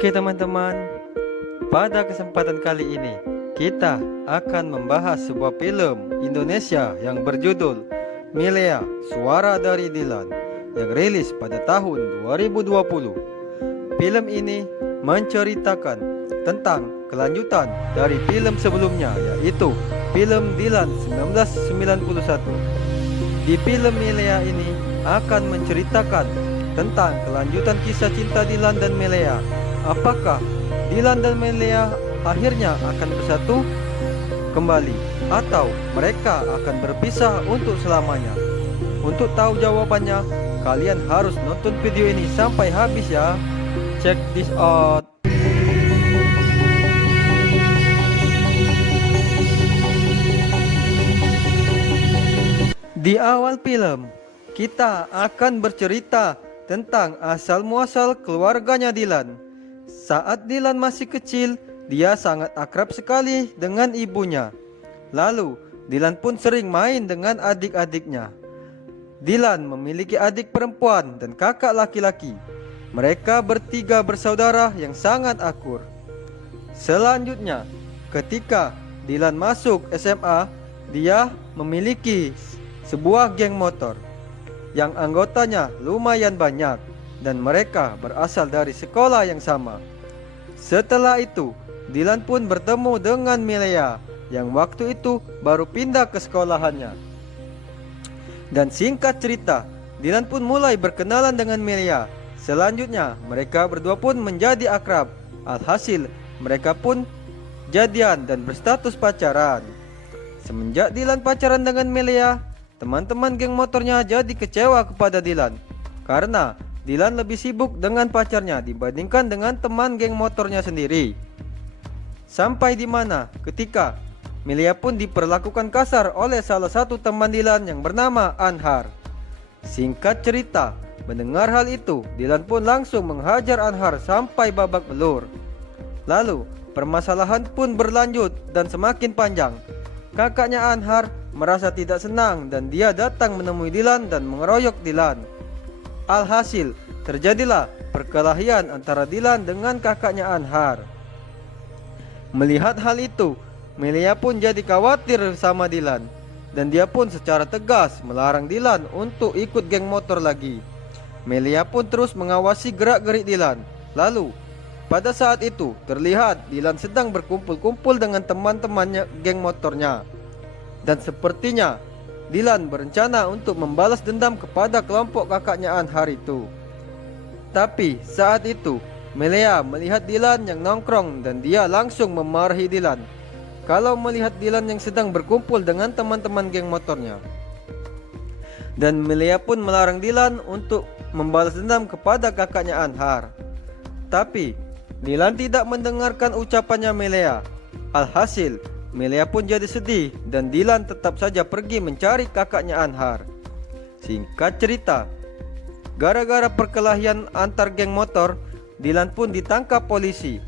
Oke teman-teman, pada kesempatan kali ini kita akan membahas sebuah film Indonesia yang berjudul Milea, Suara dari Dilan yang rilis pada tahun 2020. Film ini menceritakan tentang kelanjutan dari film sebelumnya, yaitu film Dilan 1991. Di film Milea ini akan menceritakan tentang kelanjutan kisah cinta Dilan dan Milea. Apakah Dilan dan Milea akhirnya akan bersatu kembali atau mereka akan berpisah untuk selamanya? Untuk tahu jawabannya, kalian harus nonton video ini sampai habis ya. Check this out. Di awal film, kita akan bercerita tentang asal-muasal keluarganya Dilan. Saat Dilan masih kecil, dia sangat akrab sekali dengan ibunya. Lalu, Dilan pun sering main dengan adik-adiknya. Dilan memiliki adik perempuan dan kakak laki-laki. Mereka bertiga bersaudara yang sangat akur. Selanjutnya, ketika Dilan masuk SMA, dia memiliki sebuah geng motor yang anggotanya lumayan banyak dan mereka berasal dari sekolah yang sama. Setelah itu, Dilan pun bertemu dengan Milea yang waktu itu baru pindah ke sekolahannya. Dan singkat cerita, Dilan pun mulai berkenalan dengan Milea. Selanjutnya, mereka berdua pun menjadi akrab. Alhasil, mereka pun jadian dan berstatus pacaran. Semenjak Dilan pacaran dengan Milea, teman-teman geng motornya jadi kecewa kepada Dilan karena Dilan lebih sibuk dengan pacarnya dibandingkan dengan teman geng motornya sendiri. Sampai di mana ketika Milea pun diperlakukan kasar oleh salah satu teman Dilan yang bernama Anhar. Singkat cerita, mendengar hal itu, Dilan pun langsung menghajar Anhar sampai babak belur. Lalu, permasalahan pun berlanjut dan semakin panjang. Kakaknya Anhar merasa tidak senang dan dia datang menemui Dilan dan mengeroyok Dilan. Alhasil, terjadilah perkelahian antara Dilan dengan kakaknya Anhar. Melihat hal itu, Milea pun jadi khawatir sama Dilan dan dia pun secara tegas melarang Dilan untuk ikut geng motor lagi. Milea pun terus mengawasi gerak-gerik Dilan. Lalu, pada saat itu terlihat Dilan sedang berkumpul-kumpul dengan teman-temannya geng motornya. Dan sepertinya Dilan berencana untuk membalas dendam kepada kelompok kakaknya Anhar itu. Tapi saat itu Milea melihat Dilan yang nongkrong dan dia langsung memarahi Dilan kalau melihat Dilan yang sedang berkumpul dengan teman-teman geng motornya. Dan Milea pun melarang Dilan untuk membalas dendam kepada kakaknya Anhar. Tapi Dilan tidak mendengarkan ucapannya Milea. Alhasil, Milea pun jadi sedih dan Dilan tetap saja pergi mencari kakaknya Anhar. Singkat cerita, gara-gara perkelahian antar geng motor, Dilan pun ditangkap polisi.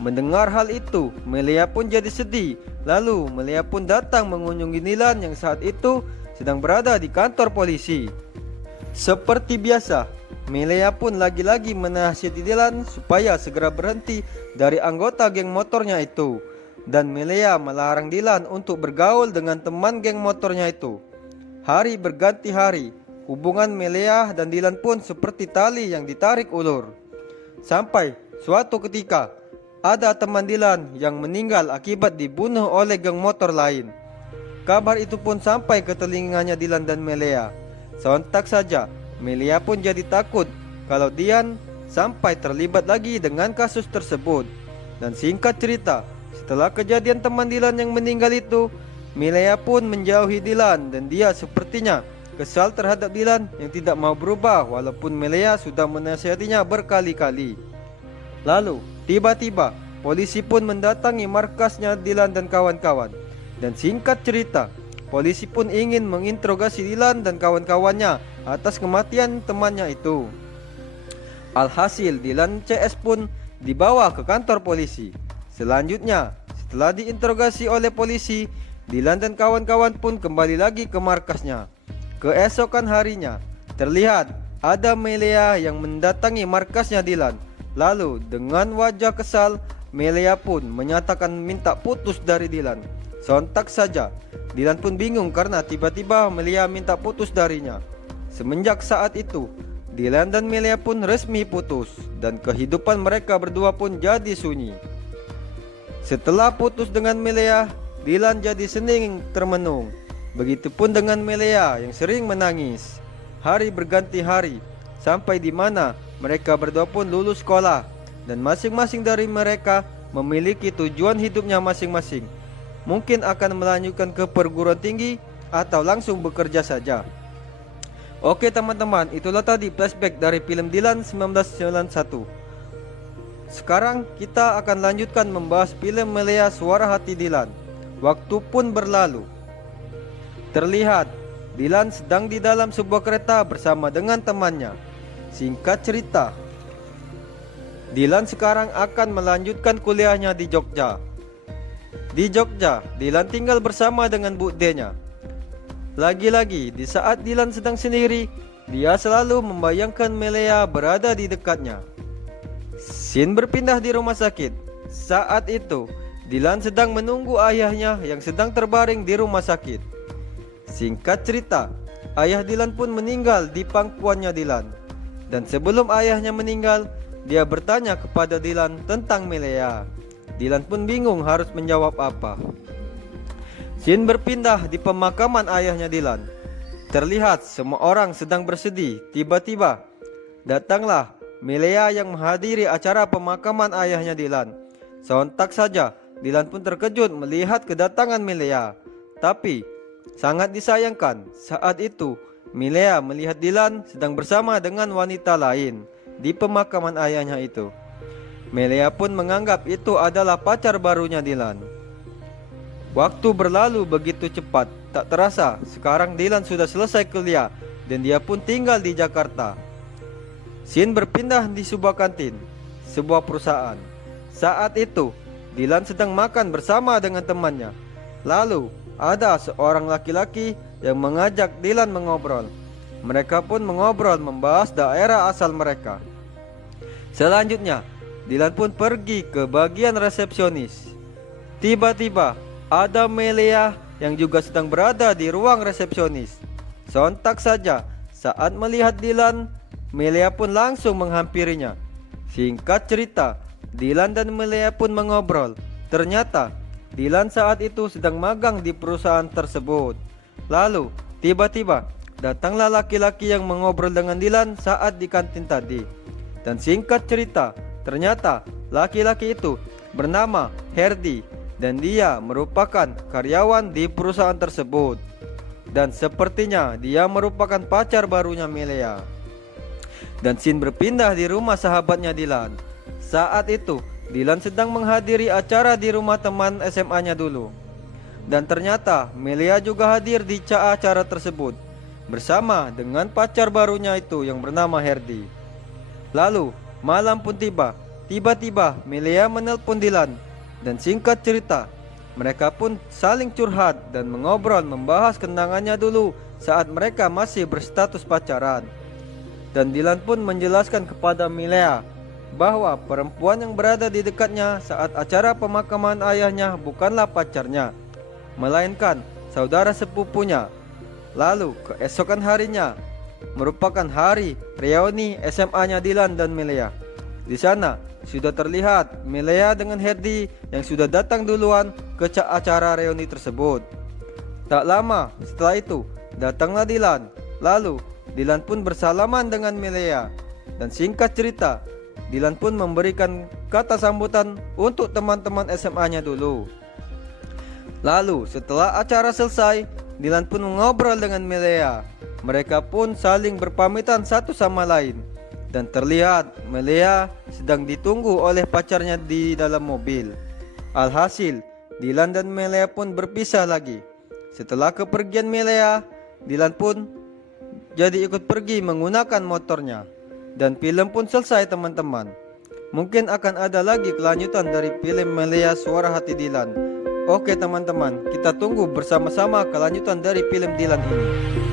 Mendengar hal itu, Milea pun jadi sedih. Lalu Milea pun datang mengunjungi Dilan yang saat itu sedang berada di kantor polisi. Seperti biasa, Milea pun lagi-lagi menasihati Dilan supaya segera berhenti dari anggota geng motornya itu. Dan Milea melarang Dilan untuk bergaul dengan teman geng motornya itu. Hari berganti hari, hubungan Milea dan Dilan pun seperti tali yang ditarik ulur. Sampai suatu ketika, ada teman Dilan yang meninggal akibat dibunuh oleh geng motor lain. Kabar itu pun sampai ke telinganya Dilan dan Milea. Sontak saja, Milea pun jadi takut kalau Dilan sampai terlibat lagi dengan kasus tersebut. Dan singkat cerita, setelah kejadian teman Dilan yang meninggal itu, Milea pun menjauhi Dilan dan dia sepertinya kesal terhadap Dilan yang tidak mau berubah walaupun Milea sudah menasihatinya berkali-kali. Lalu, tiba-tiba polisi pun mendatangi markasnya Dilan dan kawan-kawan. Dan singkat cerita, polisi pun ingin menginterogasi Dilan dan kawan-kawannya atas kematian temannya itu. Alhasil, Dilan CS pun dibawa ke kantor polisi. Selanjutnya, setelah diinterogasi oleh polisi, Dilan dan kawan-kawan pun kembali lagi ke markasnya. Keesokan harinya, terlihat ada Milea yang mendatangi markasnya Dilan. Lalu dengan wajah kesal, Melia pun menyatakan minta putus dari Dilan. Sontak saja, Dilan pun bingung karena tiba-tiba Melia minta putus darinya. Semenjak saat itu, Dilan dan Melia pun resmi putus dan kehidupan mereka berdua pun jadi sunyi. Setelah putus dengan Melia, Dilan jadi sering termenung. Begitupun dengan Melia yang sering menangis. Hari berganti hari, sampai di mana mereka berdua pun lulus sekolah dan masing-masing dari mereka memiliki tujuan hidupnya masing-masing. Mungkin akan melanjutkan ke perguruan tinggi atau langsung bekerja saja. Oke teman-teman, itulah tadi flashback dari film Dilan 1991. Sekarang kita akan lanjutkan membahas film Melia Suara Hati Dilan. Waktu pun berlalu. Terlihat Dilan sedang di dalam sebuah kereta bersama dengan temannya. Singkat cerita, Dilan sekarang akan melanjutkan kuliahnya di Jogja. Di Jogja, Dilan tinggal bersama dengan Bu D-nya. Lagi-lagi, di saat Dilan sedang sendiri, dia selalu membayangkan Melia berada di dekatnya. Scene berpindah di rumah sakit. Saat itu, Dilan sedang menunggu ayahnya yang sedang terbaring di rumah sakit. Singkat cerita, ayah Dilan pun meninggal di pangkuannya Dilan. Dan sebelum ayahnya meninggal, dia bertanya kepada Dilan tentang Melia. Dilan pun bingung harus menjawab apa. Scene berpindah di pemakaman ayahnya Dilan. Terlihat semua orang sedang bersedih. Tiba-tiba datanglah Melia yang menghadiri acara pemakaman ayahnya Dilan. Sontak saja Dilan pun terkejut melihat kedatangan Melia. Tapi sangat disayangkan, saat itu Melia melihat Dilan sedang bersama dengan wanita lain di pemakaman ayahnya itu. Melia pun menganggap itu adalah pacar barunya Dilan. Waktu berlalu begitu cepat, tak terasa sekarang Dilan sudah selesai kuliah dan dia pun tinggal di Jakarta. Scene berpindah di sebuah kantin, sebuah perusahaan. Saat itu, Dilan sedang makan bersama dengan temannya. Lalu, ada seorang laki-laki yang mengajak Dilan mengobrol. Mereka pun mengobrol membahas daerah asal mereka. Selanjutnya, Dilan pun pergi ke bagian resepsionis. Tiba-tiba, ada Melia yang juga sedang berada di ruang resepsionis. Sontak saja, saat melihat Dilan, Melia pun langsung menghampirinya. Singkat cerita, Dilan dan Melia pun mengobrol. Ternyata, Dilan saat itu sedang magang di perusahaan tersebut. Lalu, tiba-tiba, datanglah laki-laki yang mengobrol dengan Dilan saat di kantin tadi. Dan singkat cerita, ternyata laki-laki itu bernama Herdi dan dia merupakan karyawan di perusahaan tersebut. Dan sepertinya dia merupakan pacar barunya Melia. Dan scene berpindah di rumah sahabatnya Dilan. Saat itu, Dilan sedang menghadiri acara di rumah teman SMA-nya dulu. Dan ternyata Melia juga hadir di acara tersebut bersama dengan pacar barunya itu yang bernama Herdi. Lalu, malam pun tiba. Tiba-tiba Melia menelpon Dilan. Dan singkat cerita, mereka pun saling curhat dan mengobrol membahas kenangannya dulu saat mereka masih berstatus pacaran. Dan Dilan pun menjelaskan kepada Melia bahwa perempuan yang berada di dekatnya saat acara pemakaman ayahnya bukanlah pacarnya, melainkan saudara sepupunya. Lalu keesokan harinya merupakan hari reuni SMA-nya Dilan dan Melia. Di sana sudah terlihat Melia dengan Herdi yang sudah datang duluan ke acara reuni tersebut. Tak lama setelah itu datanglah Dilan. Lalu Dilan pun bersalaman dengan Melia. Dan singkat cerita, Dilan pun memberikan kata sambutan untuk teman-teman SMA-nya dulu. Lalu setelah acara selesai, Dilan pun mengobrol dengan Melia. Mereka pun saling berpamitan satu sama lain. Dan terlihat Melia sedang ditunggu oleh pacarnya di dalam mobil. Alhasil, Dilan dan Melia pun berpisah lagi. Setelah kepergian Melia, Dilan pun jadi ikut pergi menggunakan motornya. Dan film pun selesai teman-teman. Mungkin akan ada lagi kelanjutan dari film Melia Suara Hati Dilan. Oke teman-teman, kita tunggu bersama-sama kelanjutan dari film Dilan ini.